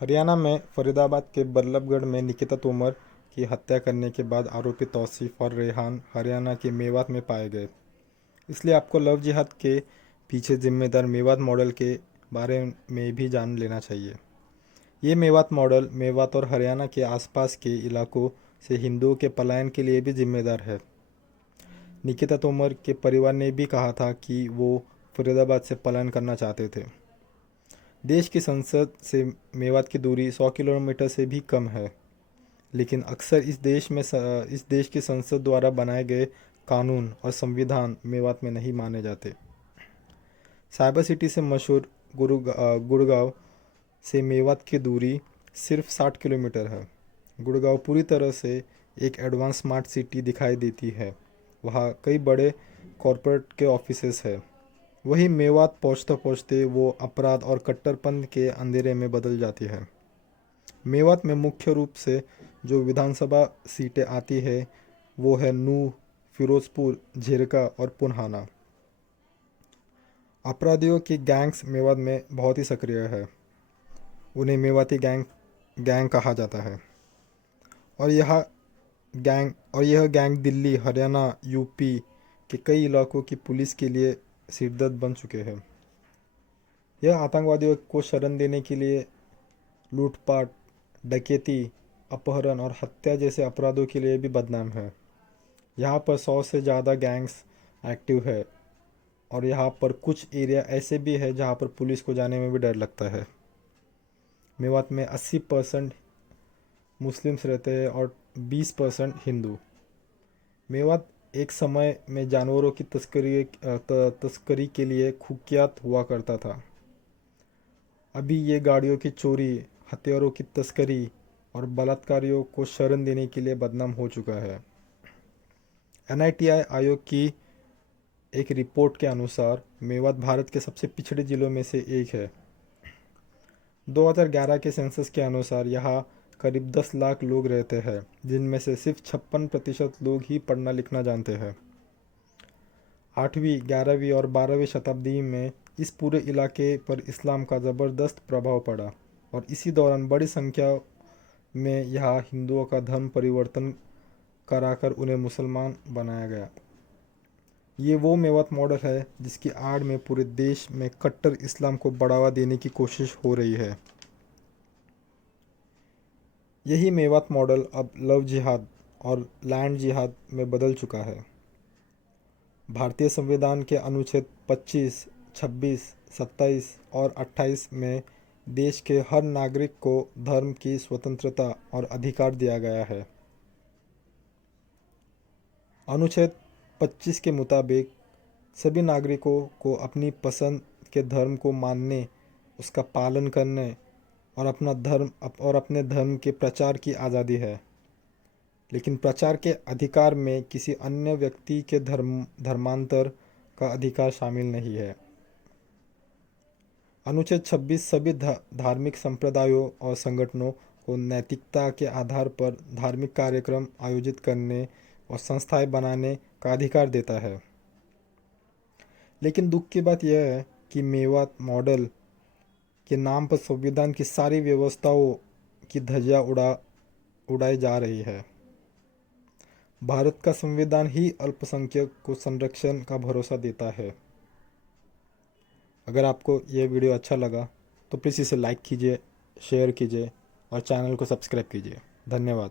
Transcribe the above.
हरियाणा में फरीदाबाद के बल्लभगढ़ में निकिता तोमर की हत्या करने के बाद आरोपी तौसीफ और रेहान हरियाणा के मेवात में पाए गए। इसलिए आपको लव जिहाद के पीछे जिम्मेदार मेवात मॉडल के बारे में भी जान लेना चाहिए। ये मेवात मॉडल मेवात और हरियाणा के आसपास के इलाकों से हिंदुओं के पलायन के लिए भी जिम्मेदार है। निकिता तोमर के परिवार ने भी कहा था कि वो फरीदाबाद से पलायन करना चाहते थे। देश की संसद से मेवात की दूरी 100 किलोमीटर से भी कम है, लेकिन अक्सर इस देश की संसद द्वारा बनाए गए कानून और संविधान मेवात में नहीं माने जाते। साइबर सिटी से मशहूर गुड़गांव से मेवात की दूरी सिर्फ 60 किलोमीटर है। गुड़गांव पूरी तरह से एक एडवांस स्मार्ट सिटी दिखाई देती है। वहाँ कई बड़े कॉरपोरेट के ऑफिसेस है। वही मेवात पहुँचते पहुँचते वो अपराध और कट्टरपंथ के अंधेरे में बदल जाती है। मेवात में मुख्य रूप से जो विधानसभा सीटें आती है वो है नूह, फिरोजपुर, झिरका और पुन्हाना। अपराधियों की गैंग्स मेवात में बहुत ही सक्रिय है। उन्हें मेवाती गैंग गैंग कहा जाता है। और यह गैंग दिल्ली, हरियाणा, यूपी के कई इलाकों की पुलिस के लिए सिरदर्द बन चुके हैं। यह आतंकवादियों को शरण देने के लिए लूटपाट, डकैती, अपहरण और हत्या जैसे अपराधों के लिए भी बदनाम है। यहाँ पर 100 से ज़्यादा गैंग्स एक्टिव है और यहाँ पर कुछ एरिया ऐसे भी है जहाँ पर पुलिस को जाने में भी डर लगता है। मेवात में 80% मुस्लिम्स रहते हैं और 20% हिंदू। मेवात एक समय में जानवरों की तस्करी के लिए कुख्यात हुआ करता था। अभी ये गाड़ियों की चोरी, हथियारों की तस्करी और बलात्कारियों को शरण देने के लिए बदनाम हो चुका है। NITI आयोग की एक रिपोर्ट के अनुसार मेवात भारत के सबसे पिछड़े जिलों में से एक है। 2011 के सेंसस के अनुसार यहाँ करीब 10 लाख लोग रहते हैं, जिनमें से सिर्फ 56% लोग ही पढ़ना लिखना जानते हैं। 8वीं, 11वीं और 12वीं शताब्दी में इस पूरे इलाके पर इस्लाम का ज़बरदस्त प्रभाव पड़ा और इसी दौरान बड़ी संख्या में यहाँ हिंदुओं का धर्म परिवर्तन कराकर उन्हें मुसलमान बनाया गया। ये वो मेवात मॉडल है जिसकी आड़ में पूरे देश में कट्टर इस्लाम को बढ़ावा देने की कोशिश हो रही है। यही मेवात मॉडल अब लव जिहाद और लैंड जिहाद में बदल चुका है। भारतीय संविधान के अनुच्छेद 25, 26, 27 और 28 में देश के हर नागरिक को धर्म की स्वतंत्रता और अधिकार दिया गया है। अनुच्छेद 25 के मुताबिक सभी नागरिकों को अपनी पसंद के धर्म को मानने, उसका पालन करने और अपने धर्म के प्रचार की आज़ादी है। लेकिन प्रचार के अधिकार में किसी अन्य व्यक्ति के धर्मांतर का अधिकार शामिल नहीं है। अनुच्छेद 26 सभी धार्मिक संप्रदायों और संगठनों को नैतिकता के आधार पर धार्मिक कार्यक्रम आयोजित करने और संस्थाएं बनाने का अधिकार देता है। लेकिन दुख की बात यह है कि मेवात मॉडल के नाम पर संविधान की सारी व्यवस्थाओं की धज्जियां उड़ाई जा रही है। भारत का संविधान ही अल्पसंख्यक को संरक्षण का भरोसा देता है। अगर आपको यह वीडियो अच्छा लगा तो प्लीज़ इसे लाइक कीजिए, शेयर कीजिए और चैनल को सब्सक्राइब कीजिए। धन्यवाद।